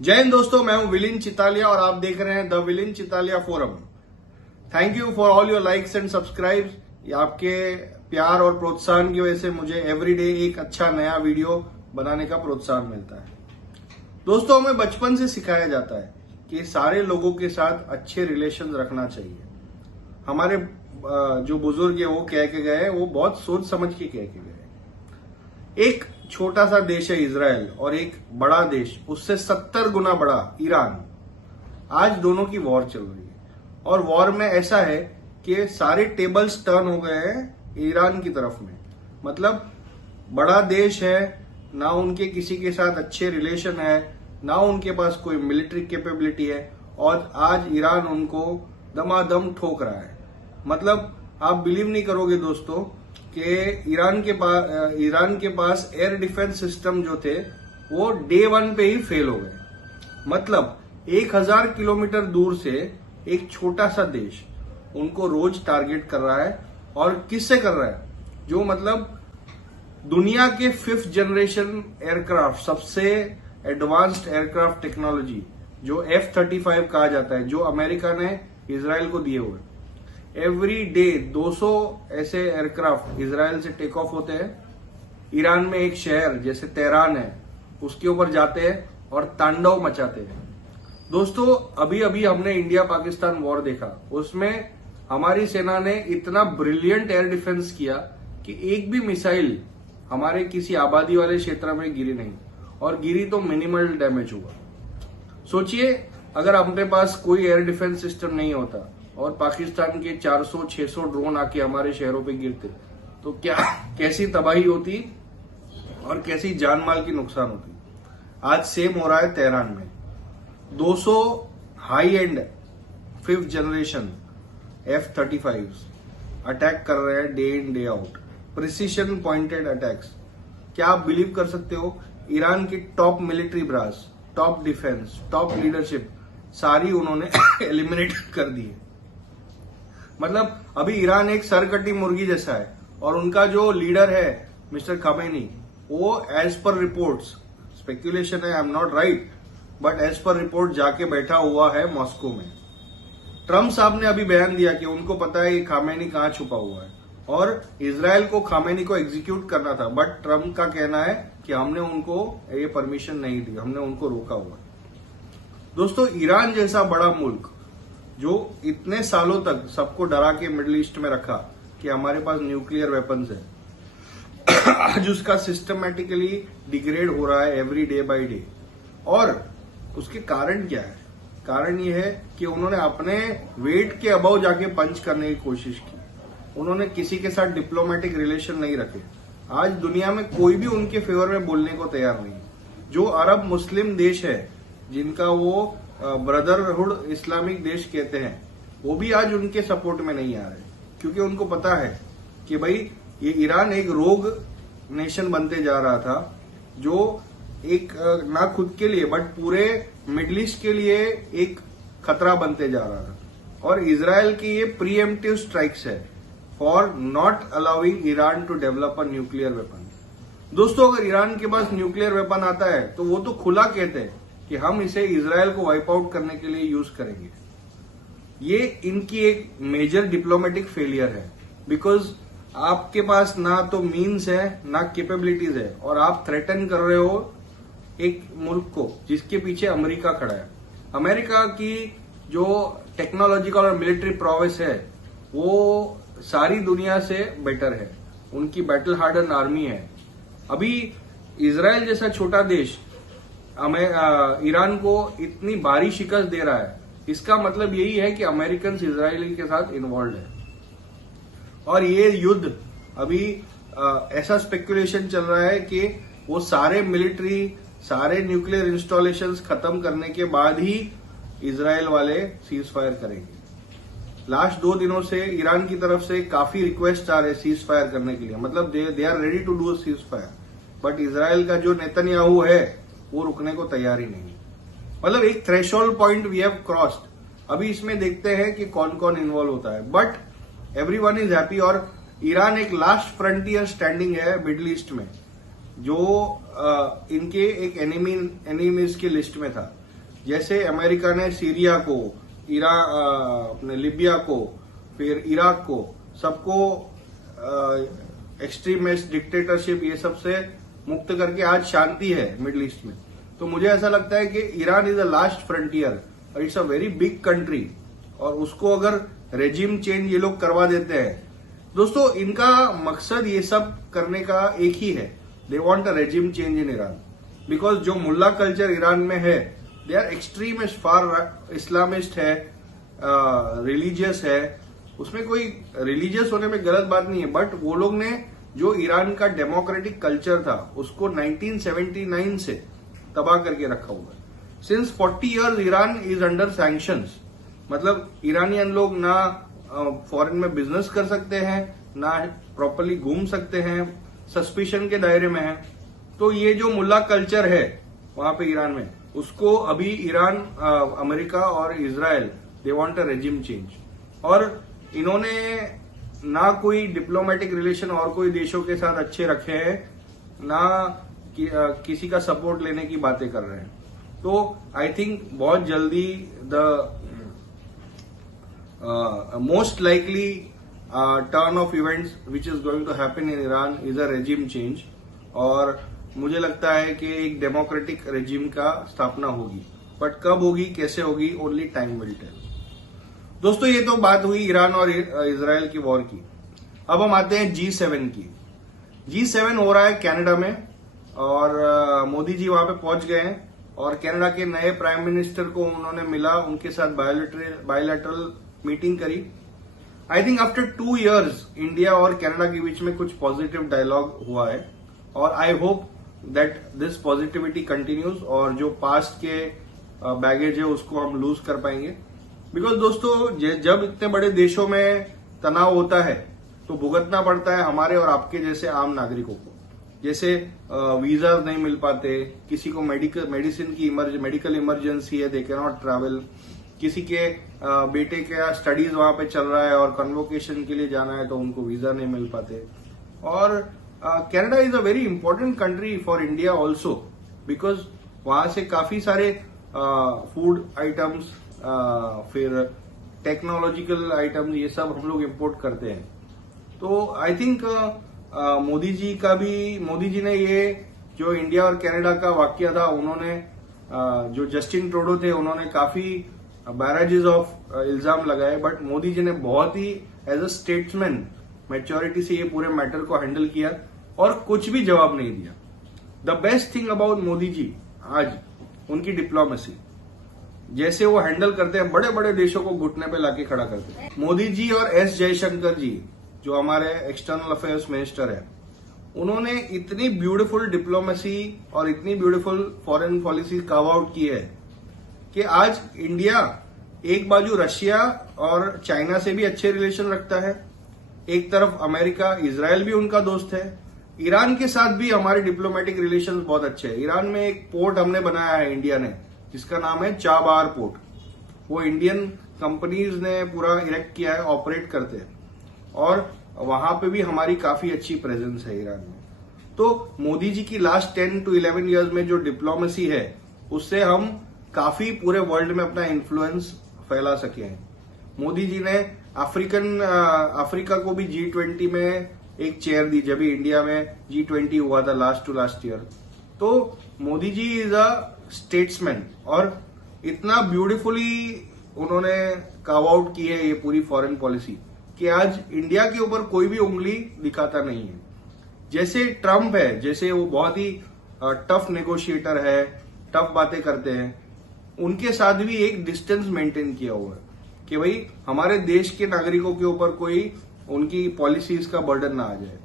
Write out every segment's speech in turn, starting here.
जय हिंद दोस्तों, मैं हूं विलिन चितालिया और आप देख रहे हैं the विलिन Chitalia forum. Thank you for all your likes and subscribes. आपके प्यार और प्रोत्साहन की वजह से मुझे एवरीडे एक अच्छा नया वीडियो बनाने का प्रोत्साहन मिलता है। दोस्तों, हमें बचपन से सिखाया जाता है कि सारे लोगों के साथ अच्छे रिलेशन रखना चाहिए। हमारे जो बुजुर्ग है वो कह के गए, वो बहुत सोच समझ के कह के गए। एक छोटा सा देश है इजराइल और एक बड़ा देश, उससे 70 गुना बड़ा ईरान। आज दोनों की वॉर चल रही है और वॉर में ऐसा है कि सारे टेबल्स टर्न हो गए हैं ईरान की तरफ में। मतलब बड़ा देश है, ना उनके किसी के साथ अच्छे रिलेशन है, ना उनके पास कोई मिलिट्री कैपेबिलिटी है और आज ईरान उनको दमादम ठोक रहा है। मतलब आप बिलीव नहीं करोगे दोस्तों कि ईरान के पास एयर डिफेंस सिस्टम जो थे वो डे 1 पे ही फेल हो गए। मतलब 1000 किलोमीटर दूर से एक छोटा सा देश उनको रोज टारगेट कर रहा है। और किससे कर रहा है? जो मतलब दुनिया के 5th जनरेशन एयरक्राफ्ट, सबसे एडवांस्ड एयरक्राफ्ट टेक्नोलॉजी जो F-35 कहा जाता है, जो अमेरिका ने इजराइल को दिए हुए। एवरी डे 200 ऐसे एयरक्राफ्ट इजराइल से टेक ऑफ होते हैं। ईरान में एक शहर जैसे तेहरान है, उसके ऊपर जाते हैं और तांडव मचाते हैं। दोस्तों, अभी अभी हमने इंडिया पाकिस्तान वॉर देखा, उसमें हमारी सेना ने इतना ब्रिलियंट एयर डिफेंस किया कि एक भी मिसाइल हमारे किसी आबादी वाले क्षेत्र में गिरी नहीं, और गिरी तो मिनिमल डैमेज हुआ। सोचिए, अगर अपने पास कोई एयर डिफेंस सिस्टम नहीं होता और पाकिस्तान के 400-600 ड्रोन आके हमारे शहरों पे गिरते तो क्या कैसी तबाही होती और कैसी जान माल की नुकसान होती। आज सेम हो रहा है तेहरान में। 200 high and 5th generation F-35 attack कर रहे हैं day in day out, precision pointed attacks. क्या आप बिलीव कर सकते हो? ईरान की top military brass, top defence, top leadership सारी उन्होंने एलिमिनेट कर दी है। मतलब अभी ईरान एक सरकटी मुर्गी जैसा है और उनका जो लीडर है मिस्टर खामेनी, वो एज पर रिपोर्ट्स, स्पेक्यूलेशन है, I am not right, but as per report जाके बैठा हुआ है मॉस्को में। ट्रम्प साहब ने अभी बयान दिया कि उनको पता है ये खामेनी कहां छुपा हुआ है और इजराइल को खामेनी को एग्जीक्यूट करना था, बट ट्रम्प का कहना है कि हमने उनको ये परमिशन नहीं दी, हमने उनको रोका हुआ। दोस्तों, ईरान जैसा बड़ा मुल्क जो इतने सालों तक सबको डरा के मिडिल ईस्ट में रखा कि हमारे पास न्यूक्लियर वेपन्स है, आज उसका सिस्टमैटिकली डिग्रेड हो रहा है एवरी डे बाय डे। और उसके कारण क्या है? कारण ये है कि उन्होंने अपने वेट के अबव जाके पंच करने की कोशिश की। उन्होंने किसी के साथ डिप्लोमेटिक रिलेशन नहीं रखे। आज दुनिया में कोई भी उनके फेवर में बोलने को तैयार नहीं। जो अरब मुस्लिम देश है, जिनका वो ब्रदरहुड इस्लामिक देश कहते हैं, वो भी आज उनके सपोर्ट में नहीं आ रहे, क्योंकि उनको पता है कि भाई ये ईरान एक रोग नेशन बनते जा रहा था, जो एक ना खुद के लिए बट पूरे मिडिल ईस्ट के लिए एक खतरा बनते जा रहा था। और इजराइल की ये प्रीएम्प्टिव स्ट्राइक्स है for not allowing Iran to develop a nuclear weapon. दोस्तों, अगर ईरान के पास न्यूक्लियर वेपन आता है तो वो तो खुला कहते हैं कि हम इसे इजराइल को वाइप आउट करने के लिए यूज करेंगे। ये इनकी एक मेजर डिप्लोमेटिक फेलियर है, बिकॉज आपके पास ना तो मीन्स है ना कैपेबिलिटीज है और आप थ्रेटन कर रहे हो एक मुल्क को जिसके पीछे अमेरिका खड़ा है। अमेरिका की जो टेक्नोलॉजिकल और मिलिट्री प्रोवेस है वो सारी दुनिया से बेटर है, उनकी बैटल हार्डन आर्मी है। अभी इजराइल जैसा छोटा देश ईरान को इतनी भारी शिकस्त दे रहा है, इसका मतलब यही है कि अमेरिकन इजरायली के साथ इन्वॉल्व है। और ये युद्ध अभी ऐसा स्पेकुलेशन चल रहा है कि वो सारे मिलिट्री, सारे न्यूक्लियर इंस्टॉलेशंस खत्म करने के बाद ही इजराइल वाले सीज फायर करेंगे। लास्ट 2 दिनों से ईरान की तरफ से काफी रिक्वेस्ट आ रहे सीज फायर करने के लिए। मतलब they are ready to do cease fire, but Israel का जो नेतन्याहू है वो रुकने को तैयार ही नहीं। मतलब एक threshold point we have crossed. अभी इसमें देखते हैं कि कौन कौन इन्वॉल्व होता है, बट एवरीवन इज हैप्पी। और ईरान एक लास्ट फ्रंटियर स्टैंडिंग है मिडिल ईस्ट में, जो इनके एक एनिमीज की लिस्ट में था। जैसे अमेरिका ने सीरिया को, अपने लिबिया को, फिर इराक को, सबको एक्सट्रीमिस्ट डिक्टेटरशिप ये सब से मुक्त करके आज शांति है मिडिल ईस्ट में। तो मुझे ऐसा लगता है कि Iran is the last frontier और it's a very big country, और उसको अगर रेजिम चेंज ये लोग करवा देते हैं, दोस्तों इनका मकसद ये सब करने का एक ही है, they want a regime change in Iran, because जो मुल्ला कल्चर ईरान में है, they are extremist, far Islamist है, रिलीजियस है। उसमें कोई रिलीजियस होने में गलत बात नहीं है, बट वो लोग ने जो ईरान का डेमोक्रेटिक कल्चर था उसको 1979 से तबाह करके रखा हुआ है। Since 40 years Iran is under sanctions, मतलब ईरानियन लोग ना फॉरेन में बिजनेस कर सकते हैं, ना प्रॉपरली घूम सकते हैं, सस्पिशन के दायरे में है। तो ये जो मुल्ला कल्चर है वहां पे ईरान में, उसको अभी ईरान, अमेरिका और Israel, they want a regime change. और इन्होंने ना कोई डिप्लोमेटिक रिलेशन और कोई देशों के साथ अच्छे रखे हैं, ना किसी का सपोर्ट लेने की बातें कर रहे हैं। तो आई थिंक बहुत जल्दी the most likely turn of events which is going to happen in Iran is a regime change, और मुझे लगता है कि एक डेमोक्रेटिक रेजिम का स्थापना होगी, बट कब होगी, कैसे होगी, ओनली टाइम विल टेल। दोस्तों ये तो बात हुई ईरान और इजराइल की वॉर की। अब हम आते हैं G7 की। G7 हो रहा है कनाडा में, और मोदी जी वहां पे पहुंच गए हैं, और कनाडा के नए प्राइम मिनिस्टर को उन्होंने मिला, उनके साथ बायोलैटरल मीटिंग करी। I think after 2 years India और कनाडा के बीच में कुछ पॉजिटिव डायलॉग हुआ है, और I hope that this positivity continues, और जो पास्ट के बैगेज है उसको हम लूज कर पाएंगे। बिकॉज दोस्तों जब इतने बड़े देशों में तनाव होता है तो भुगतना पड़ता है हमारे और आपके जैसे आम नागरिकों को। जैसे वीजा नहीं मिल पाते, किसी को मेडिसिन की मेडिकल इमरजेंसी है, दे कैन नॉट ट्रैवल, किसी के बेटे का स्टडीज वहां पे चल रहा है और कन्वोकेशन के लिए जाना है तो उनको वीजा नहीं मिल पाते। और Canada is a very important country for India also, because वहां से काफी सारे फूड आइटम्स, फिर टेक्नोलॉजिकल आइटम्स, ये सब हम लोग इम्पोर्ट करते हैं। तो आई थिंक मोदी जी ने ये जो इंडिया और कनाडा का वाकया था, उन्होंने जो जस्टिन ट्रूडो थे उन्होंने काफी बैराजेस ऑफ इल्जाम लगाए, बट मोदी जी ने बहुत ही एज अ स्टेट्समैन मैच्योरिटी से ये पूरे मैटर को हैंडल किया और कुछ भी जवाब नहीं दिया। The best thing about Modi ji आज उनकी डिप्लोमेसी, जैसे वो हैंडल करते हैं, बड़े बड़े देशों को घुटने पे लाके खड़ा करते हैं। मोदी जी और एस जयशंकर जी जो हमारे एक्सटर्नल अफेयर्स मिनिस्टर है, उन्होंने इतनी ब्यूटीफुल डिप्लोमेसी और इतनी beautiful foreign policy carve out की है कि आज इंडिया एक बाजू रशिया और चाइना से भी अच्छे रिलेशन रखता है, एक तरफ अमेरिका, इजराइल भी उनका दोस्त है, ईरान के साथ भी हमारे डिप्लोमेटिक रिलेशंस बहुत अच्छे हैं। ईरान में एक पोर्ट हमने बनाया है इंडिया ने, जिसका नाम है चाबार पोर्ट, वो इंडियन कंपनीज ने पूरा इरेक्ट किया है, ऑपरेट करते हैं, और वहां पे भी हमारी काफी अच्छी प्रेजेंस है ईरान में। तो मोदी जी की लास्ट 10 to 11 इयर्स में जो डिप्लोमेसी है, उससे हम काफी पूरे वर्ल्ड में अपना इन्फ्लुएंस फैला सके हैं। मोदी जी ने अफ्रीका को भी G20 में एक चेयर दी, जब भी इंडिया में G20 हुआ था लास्ट टू लास्ट ईयर। तो Modi ji is a statesman, और इतना ब्यूटीफुली उन्होंने कार्व आउट की है ये पूरी फॉरेन पॉलिसी कि आज इंडिया के ऊपर कोई भी उंगली दिखाता नहीं है। जैसे ट्रम्प है, जैसे वो बहुत ही टफ नेगोशिएटर है, टफ बातें करते हैं, उनके साथ भी एक डिस्टेंस मेंटेन किया हुआ है कि भाई हमारे देश के नागरिकों के ऊपर कोई उनकी पॉलिसीज का बर्डन ना आ जाए।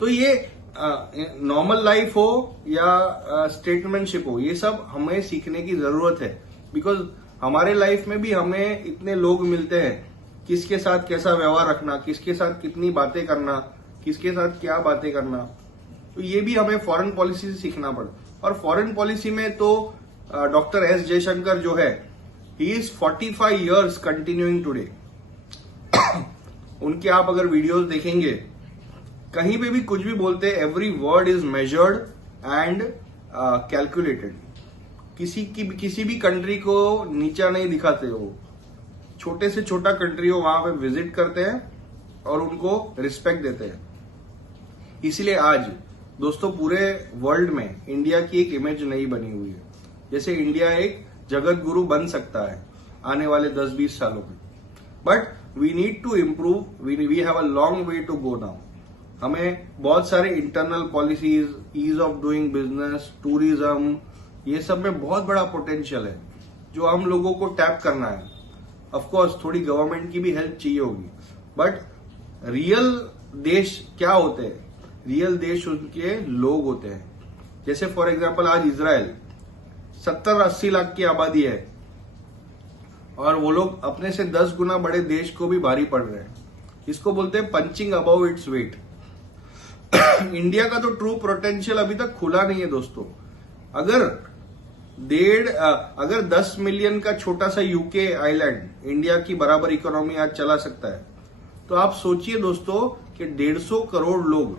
तो ये नॉर्मल लाइफ हो या स्टेटमैनशिप हो, ये सब हमें सीखने की जरूरत है। बिकॉज हमारे लाइफ में भी हमें इतने लोग मिलते हैं, किसके साथ कैसा व्यवहार रखना, किसके साथ कितनी बातें करना, किसके साथ क्या बातें करना, तो ये भी हमें फॉरेन पॉलिसी से सीखना पड़ता। और फॉरेन पॉलिसी में तो डॉक्टर एस जयशंकर जो है, he is 45 years continuing today. उनके आप अगर वीडियोस देखेंगे, कहीं पे भी कुछ भी बोलते हैं, every word is measured and calculated. किसी भी कंट्री को नीचा नहीं दिखाते हो, छोटे से छोटा कंट्री हो वहां पे विजिट करते हैं और उनको रिस्पेक्ट देते हैं। इसलिए आज दोस्तों पूरे वर्ल्ड में इंडिया की एक इमेज नई बनी हुई है, जैसे इंडिया एक जगत गुरु बन सकता है आने वाले 10-20 सालों में। But we need to improve, we have a long way to go now. हमें बहुत सारे internal policies, ease of doing business, tourism, ये सब में बहुत बड़ा पोटेंशियल है जो हम लोगों को टैप करना है। ऑफ कोर्स थोड़ी गवर्नमेंट की भी हेल्प चाहिए होगी, बट रियल देश क्या होते हैं? रियल देश उनके लोग होते हैं। जैसे फॉर एग्जांपल आज इजराइल 70-80 लाख की आबादी है और वो लोग अपने से 10 गुना बड़े देश को भी भारी पड़ रहे हैं। इसको बोलते हैं punching above its weight. India का तो ट्रू पोटेंशियल अभी तक खुला नहीं है दोस्तों। अगर 10 मिलियन का छोटा सा यूके आइलैंड इंडिया की बराबर इकोनॉमी आज चला सकता है, तो आप सोचिए दोस्तों कि 150 करोड़ लोग,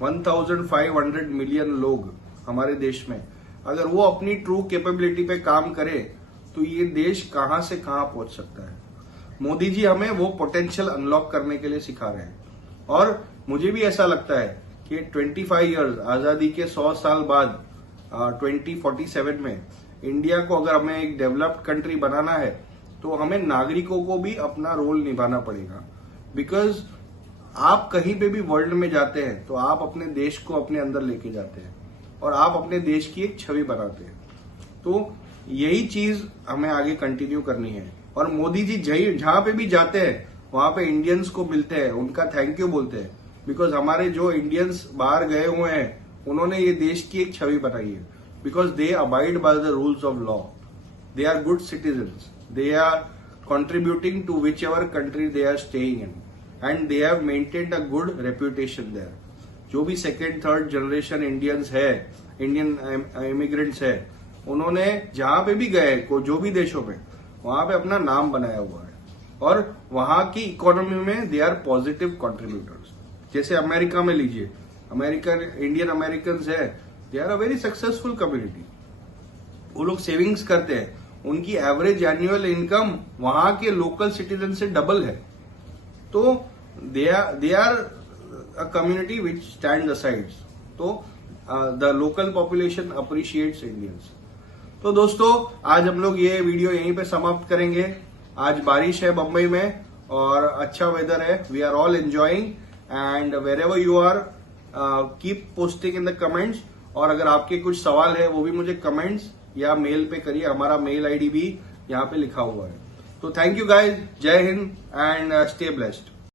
1500 मिलियन लोग हमारे देश में, अगर वो अपनी ट्रू कैपेबिलिटी पे काम करे तो ये देश कहां से कहां पहुंच सकता है। मोदी जी हमें वो पोटेंशियल अनलॉक करने के लिए सिखा रहे हैं। और मुझे भी ऐसा लगता है कि 25 इयर्स आजादी के 100 साल बाद 2047 में इंडिया को अगर हमें एक डेवलप्ड कंट्री बनाना है तो हमें नागरिकों को भी अपना रोल निभाना पड़ेगा। बिकॉज आप कहीं पे भी वर्ल्ड में जाते हैं तो आप अपने देश को अपने अंदर लेके जाते हैं और आप अपने देश की एक छवि बनाते हैं। तो यही चीज हमें आगे कंटिन्यू करनी है। और मोदी जी जहां पे भी जाते हैं वहां पे इंडियंस को मिलते हैं, उनका थैंक यू बोलते हैं। बिकॉज हमारे जो इंडियंस बाहर गए हुए हैं उन्होंने ये देश की एक छवि बनाई है। Because they abide by the rules of law, they are good citizens, they are contributing to whichever country they are staying in, and they have maintained a good reputation there. जो भी सेकेंड थर्ड जनरेशन इंडियंस है, Indian immigrants है, उन्होंने जहां पे भी गए को जो भी देशों में, वहां पे अपना नाम बनाया हुआ है और वहां की इकोनॉमी में दे आर पॉजिटिव कंट्रीब्यूटर्स। जैसे अमेरिका में लीजिए, इंडियन अमेरिकन है, they are a very successful community. वो लोग सेविंग्स करते हैं, उनकी एवरेज एनुअल इनकम वहां के लोकल सिटीजन से डबल है। तो they are a community which stand aside. तो the local population appreciates Indians. तो दोस्तों आज हम लोग ये वीडियो यहीं पे समाप्त करेंगे। आज बारिश है बंबई में और अच्छा वेदर है, we are all enjoying, and wherever you are keep posting in the comments. और अगर आपके कुछ सवाल है वो भी मुझे कमेंट्स या मेल पे करिए, हमारा मेल आईडी भी यहाँ पे लिखा हुआ है। तो थैंक यू गाइज, जय हिंद एंड स्टे ब्लेस्ड।